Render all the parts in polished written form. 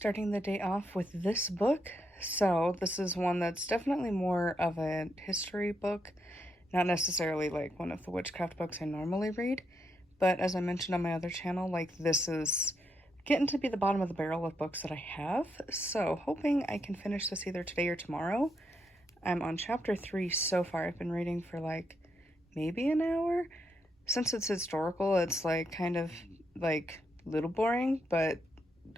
Starting the day off with this book. So this is one that's definitely more of a history book, not necessarily like one of the witchcraft books I normally read, but as I mentioned on my other channel, like this is getting to be the bottom of the barrel of books that I have, so hoping I can finish this either today or tomorrow. I'm on chapter 3 so far. I've been reading for like maybe an hour. Since it's historical, it's like kind of like a little boring, but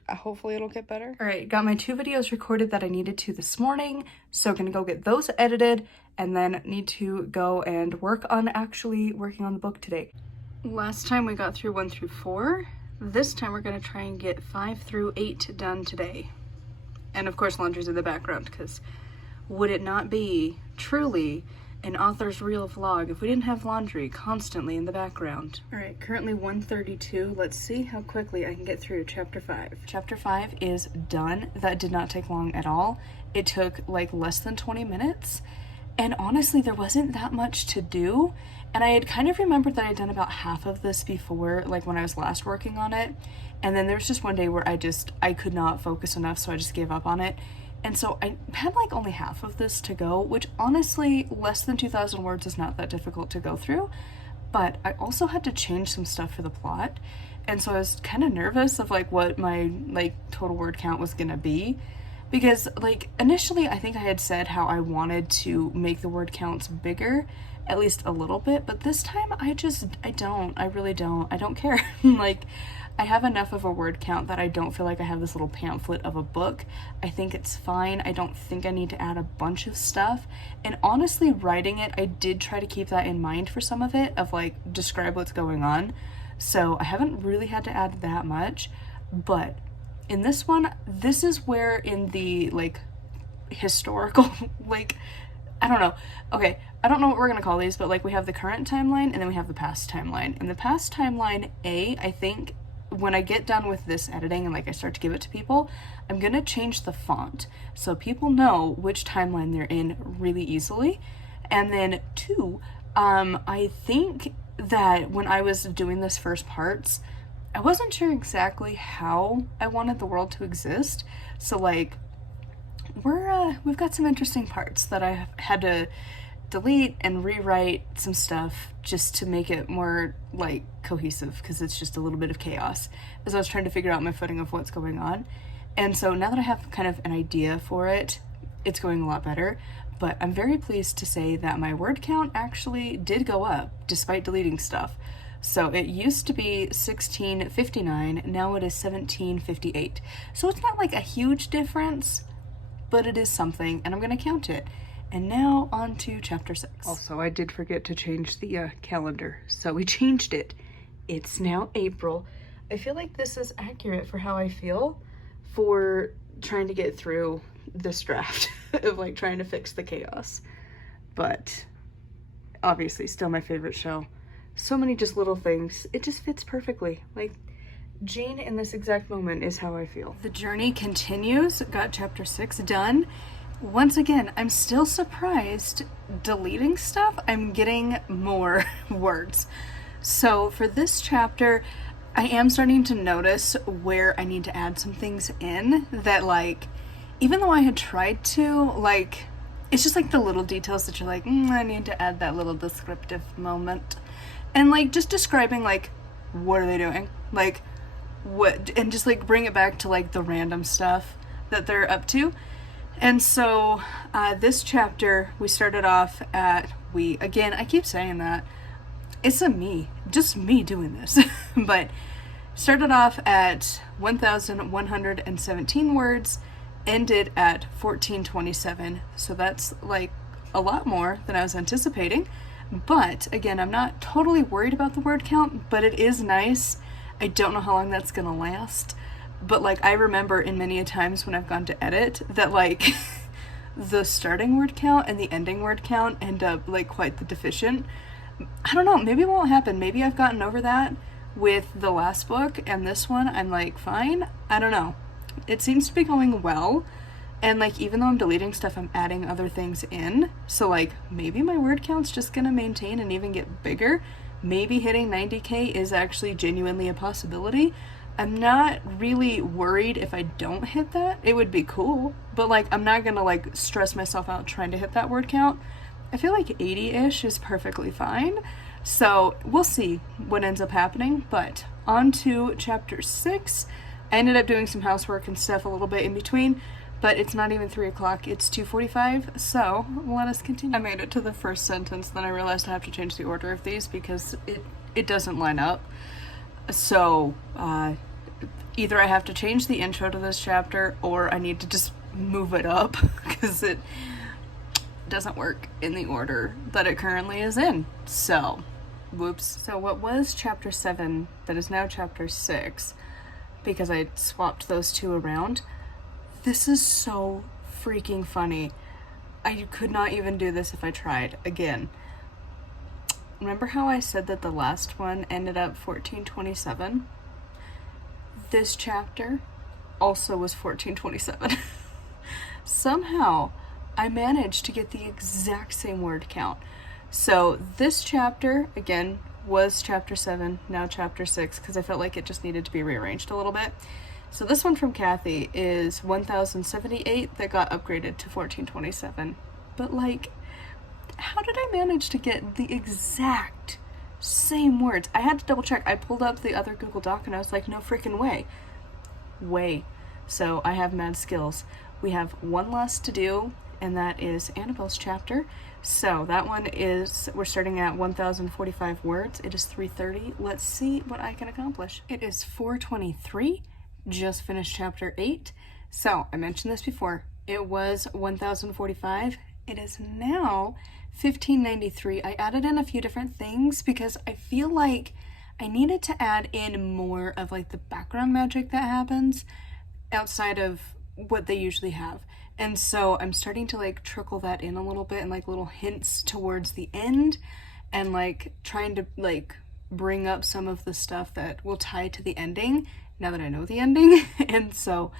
hopefully it'll get better. All right, got my 2 videos recorded that I needed to this morning, so gonna go get those edited and then need to go and work on actually working on the book today. Last time we got through 1 through 4. This time we're gonna try and get 5 through 8 done today. And of course laundry's in the background, because would it not be truly an author's real vlog if we didn't have laundry constantly in the background? All right, currently 1:32. Let's see how quickly I can get through chapter 5. Chapter 5 is done. That did not take long at all. It took like less than 20 minutes. And honestly, there wasn't that much to do. And I had kind of remembered that I'd done about half of this before, like when I was last working on it. And then there was just one day where I could not focus enough, so I just gave up on it. And so I had like only half of this to go, which honestly, less than 2,000 words is not that difficult to go through. But I also had to change some stuff for the plot. And so I was kind of nervous of like what my like total word count was gonna be. Because like initially I think I had said how I wanted to make the word counts bigger, at least a little bit. But this time I really don't. I don't care. Like, I have enough of a word count that I don't feel like I have this little pamphlet of a book. I think it's fine. I don't think I need to add a bunch of stuff. And honestly, writing it, I did try to keep that in mind for some of it, of like, describe what's going on. So I haven't really had to add that much. But in this one, this is where in the like historical, like, I don't know. Okay, I don't know what we're gonna call these, but like we have the current timeline and then we have the past timeline. In the past timeline, I think when I get done with this editing and like I start to give it to people, I'm gonna change the font so people know which timeline they're in really easily. And then 2, I think that when I was doing this first parts, I wasn't sure exactly how I wanted the world to exist. So like we've got some interesting parts that I had to delete and rewrite some stuff just to make it more like cohesive, because it's just a little bit of chaos as I was trying to figure out my footing of what's going on. And so now that I have kind of an idea for it, it's going a lot better. But I'm very pleased to say that my word count actually did go up despite deleting stuff. So it used to be 1659, now it is 1758. So it's not like a huge difference, but it is something, and I'm gonna count it. And now on to chapter 6. Also, I did forget to change the calendar, so we changed it. It's now April. I feel like this is accurate for how I feel for trying to get through this draft of like trying to fix the chaos. But obviously still my favorite show. So many just little things. It just fits perfectly. Like, Jane in this exact moment is how I feel. The journey continues. Got chapter 6 done. Once again, I'm still surprised deleting stuff. I'm getting more words. So for this chapter, I am starting to notice where I need to add some things in that, like, even though I had tried to, like, it's just like the little details that you're like, I need to add that little descriptive moment. And like just describing like, what are they doing? Like, what, and just like bring it back to like the random stuff that they're up to. And so this chapter, we started off at, again, I keep saying that, it's just me doing this, but started off at 1,117 words, ended at 1427, so that's like a lot more than I was anticipating. But again, I'm not totally worried about the word count, but it is nice. I don't know how long that's gonna last. But like, I remember in many a times when I've gone to edit that like the starting word count and the ending word count end up like quite the deficient. I don't know, maybe it won't happen. Maybe I've gotten over that with the last book, and this one I'm like, fine. I don't know. It seems to be going well. And like, even though I'm deleting stuff, I'm adding other things in. So like, maybe my word count's just gonna maintain and even get bigger. Maybe hitting 90K is actually genuinely a possibility. I'm not really worried if I don't hit that. It would be cool, but like I'm not gonna like stress myself out trying to hit that word count. I feel like 80-ish is perfectly fine. So we'll see what ends up happening. But on to chapter 6. I ended up doing some housework and stuff a little bit in between, but it's not even 3 o'clock, it's 2:45, so let us continue. I made it to the first sentence, then I realized I have to change the order of these because it doesn't line up. So either I have to change the intro to this chapter or I need to just move it up because it doesn't work in the order that it currently is in. So, whoops. So what was chapter 7 that is now chapter 6, because I swapped those two around. This is so freaking funny. I could not even do this if I tried again. Remember how I said that the last one ended up 1427? This chapter also was 1427. Somehow, I managed to get the exact same word count. So this chapter, again, was chapter 7, now chapter 6, because I felt like it just needed to be rearranged a little bit. So this one from Kathy is 1078 that got upgraded to 1427. But like, how did I manage to get the exact same words? I had to double check. I pulled up the other Google Doc and I was like, no freaking way. So I have mad skills. We have one less to do, and that is Annabelle's chapter. So that one is, we're starting at 1045 words. It is 3:30. Let's see what I can accomplish. It is 4:23. Just finished chapter 8. So I mentioned this before. It was 1045. It is now 1593. I added in a few different things because I feel like I needed to add in more of like the background magic that happens outside of what they usually have. And so I'm starting to like trickle that in a little bit and like little hints towards the end and like trying to like bring up some of the stuff that will tie to the ending now that I know the ending. And so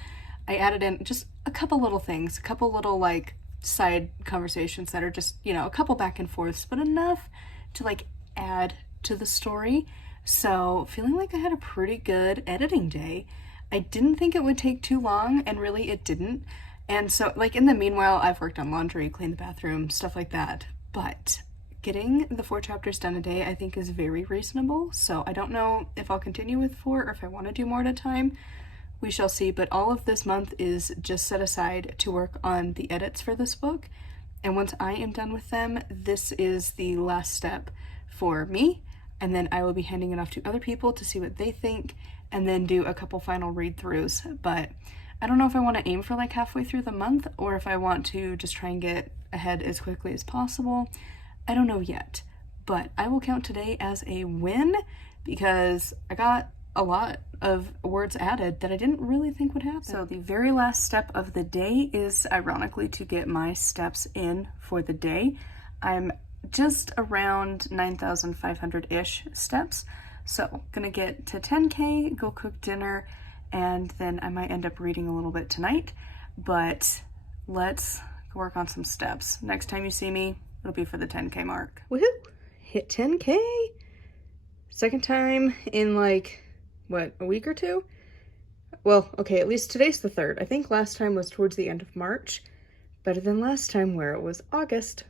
I added in just a couple little things, a couple little like side conversations that are just, you know, a couple back and forths, but enough to like add to the story. So feeling like I had a pretty good editing day. I didn't think it would take too long, and really it didn't. And so like in the meanwhile, I've worked on laundry, cleaned the bathroom, stuff like that. But getting the 4 chapters done a day I think is very reasonable. So I don't know if I'll continue with 4 or if I want to do more at a time. We shall see, but all of this month is just set aside to work on the edits for this book. And once I am done with them, this is the last step for me. And then I will be handing it off to other people to see what they think and then do a couple final read-throughs. But I don't know if I want to aim for like halfway through the month or if I want to just try and get ahead as quickly as possible. I don't know yet, but I will count today as a win because I got a lot of words added that I didn't really think would happen. So the very last step of the day is ironically to get my steps in for the day. I'm just around 9,500-ish steps. So gonna get to 10K, go cook dinner, and then I might end up reading a little bit tonight, but let's go work on some steps. Next time you see me, it'll be for the 10K mark. Woohoo! Hit 10K! Second time in like, what, a week or two? Well, okay, at least today's the 3rd. I think last time was towards the end of March. Better than last time where it was August.